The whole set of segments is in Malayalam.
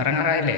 ഇറങ്ങാറായില്ലേ?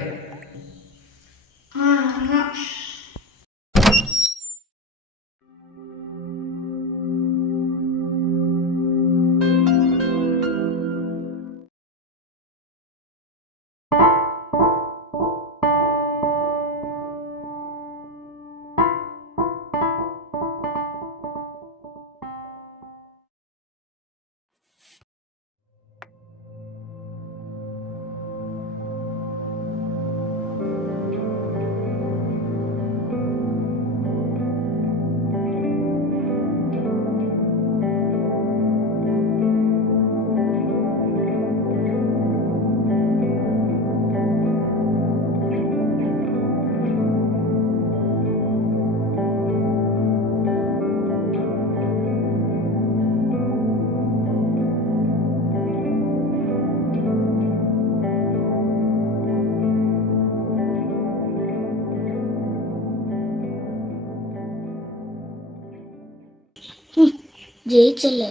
ജയിച്ചല്ലേ?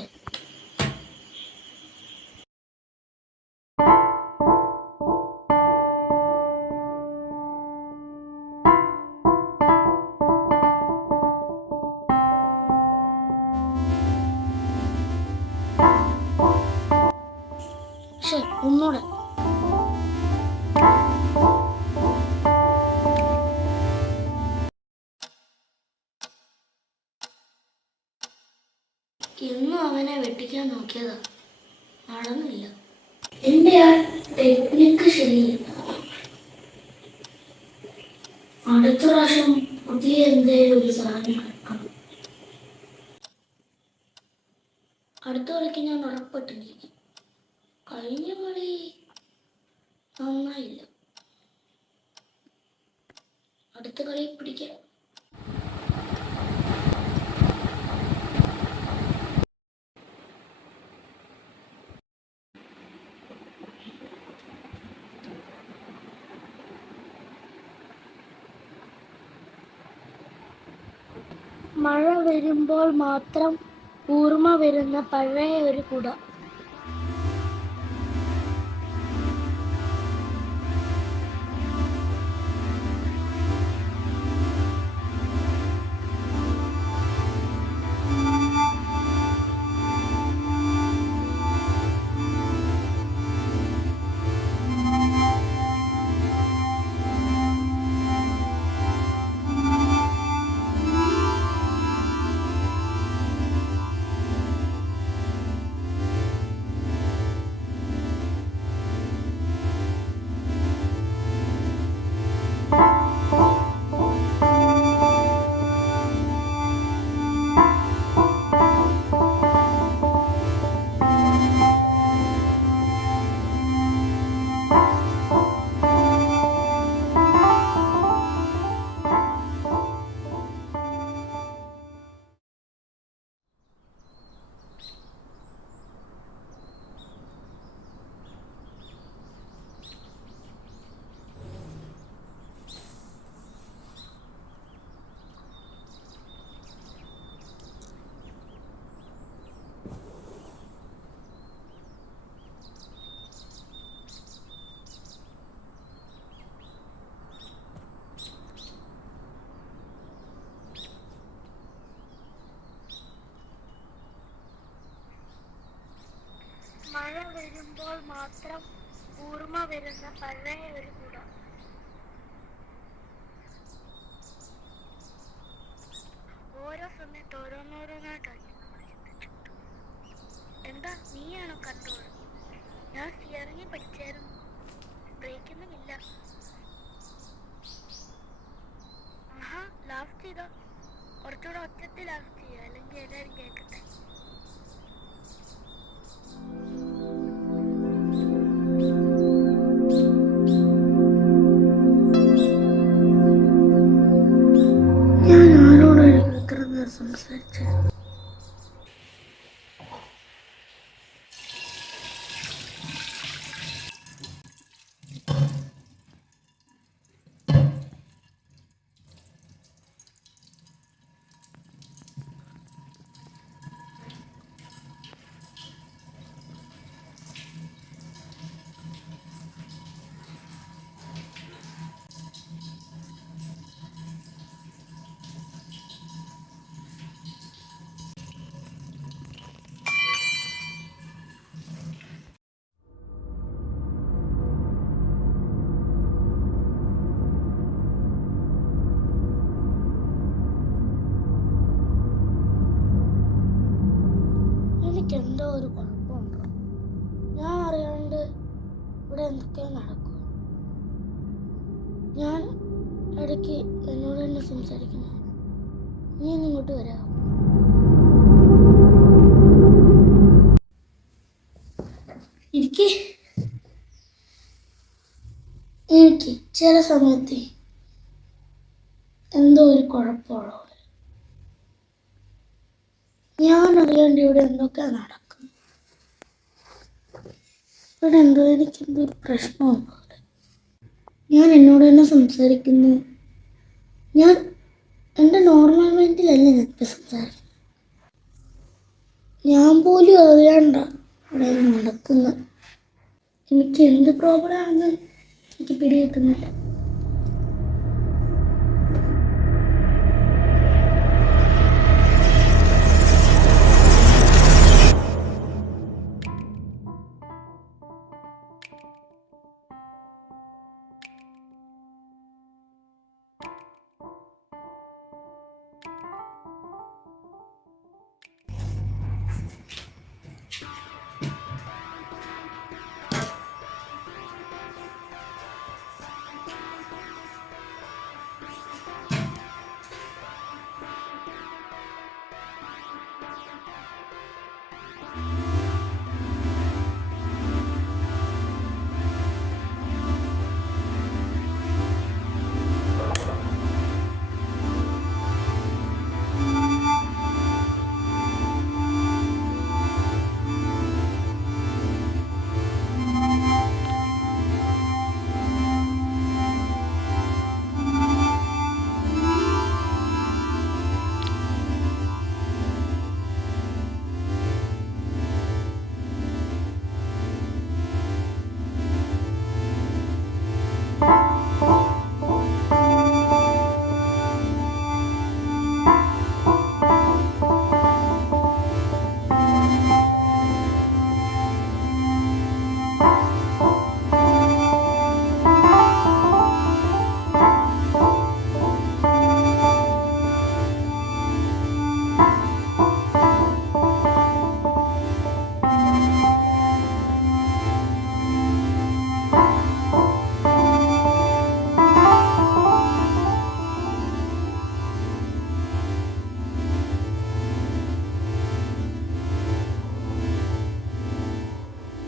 ഒന്നൂടെ. ഇന്നും അവനെ വെട്ടിക്കാൻ നോക്കിയതാ, നടന്നില്ല. എന്റെ ആ ടെക്നിക്ക് ശരിയില്ല. അടുത്ത പ്രാവശ്യം പുതിയ എന്തെങ്കിലും ഒരു സാധനം എടുക്കണം. അടുത്ത കളിക്ക് ഞാൻ ഉറപ്പിട്ടിരിക്കും. കഴിഞ്ഞ കളി നന്നായില്ല, അടുത്ത കളി പിടിക്കാം. മഴ വരുമ്പോൾ മാത്രം ഓർമ്മ വരുന്ന പഴയ ഒരു കുട. മഴ വരുമ്പോൾ മാത്രം ഓർമ്മ വരുന്ന പഴയ ഒരു കുട. ഓരോ സമയത്ത് ഓരോന്നോരോന്നായിട്ടാണ് നമ്മൾ ചിന്തിച്ചു. എന്താ നീയാണോ കൺട്രോൾ? ഞാൻ സ്റ്റിയറിംഗ് പഠിച്ചായിരുന്നു, ബ്രേക്കൊന്നുമില്ല. ആഹാ, ലാസ്റ്റ് ചെയ്തോ. കുറച്ചുകൂടെ ഒച്ചത്തിൽ ലാസ്റ്റ് ചെയ്യുക, അല്ലെങ്കിൽ എല്ലാവരും കേൾക്കട്ടെ. ഞാൻ ആരോടായിരിക്കും ഇത്ര നേരം സംസാരിച്ചത്? കുഴപ്പമുണ്ടോ? ഞാൻ അറിയാണ്ട് ഇവിടെ എന്തൊക്കെയോ നടക്കും. ഞാൻ ഇടയ്ക്ക് എന്നോട് തന്നെ സംസാരിക്കുന്നു. നീ ഒന്ന് ഇങ്ങോട്ട് വരാമോ? എനിക്ക് ചില സമയത്ത് എന്തോ ഒരു കുഴപ്പമുള്ള പോലെ. ഞാൻ അറിയാണ്ട് ഇവിടെ എന്തൊക്കെ നടക്കും. ഇവിടെ എനിക്കെന്തോ ഒരു പ്രശ്നമുള്ള പോലെ. ഞാൻ എന്നോട് തന്നെ സംസാരിക്കുന്നു. ഞാൻ എൻ്റെ നോർമൽ മൈൻഡിലല്ല ഞാനിപ്പോൾ സംസാരിക്കുന്നത്. ഞാൻ പോലും അറിയാണ്ട ഇവിടെ നടക്കുന്നത്. എനിക്ക് എന്ത് പ്രോബ്ലം ആണെന്ന് എനിക്ക് പിടികിട്ടുന്നില്ല.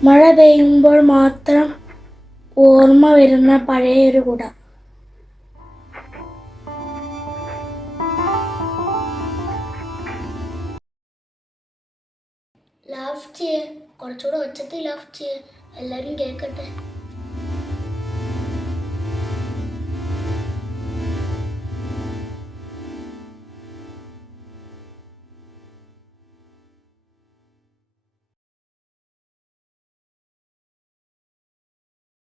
മഴ പെയ്യുമ്പോൾ മാത്രം ഓർമ്മ വരുന്ന പഴയൊരു കുട. ലാഫ് ചെയ്യേ, കുറച്ചുകൂടെ ഒച്ചത്തിൽ ലാഫ് ചെയ്യേ, എല്ലാവരും കേൾക്കട്ടെ.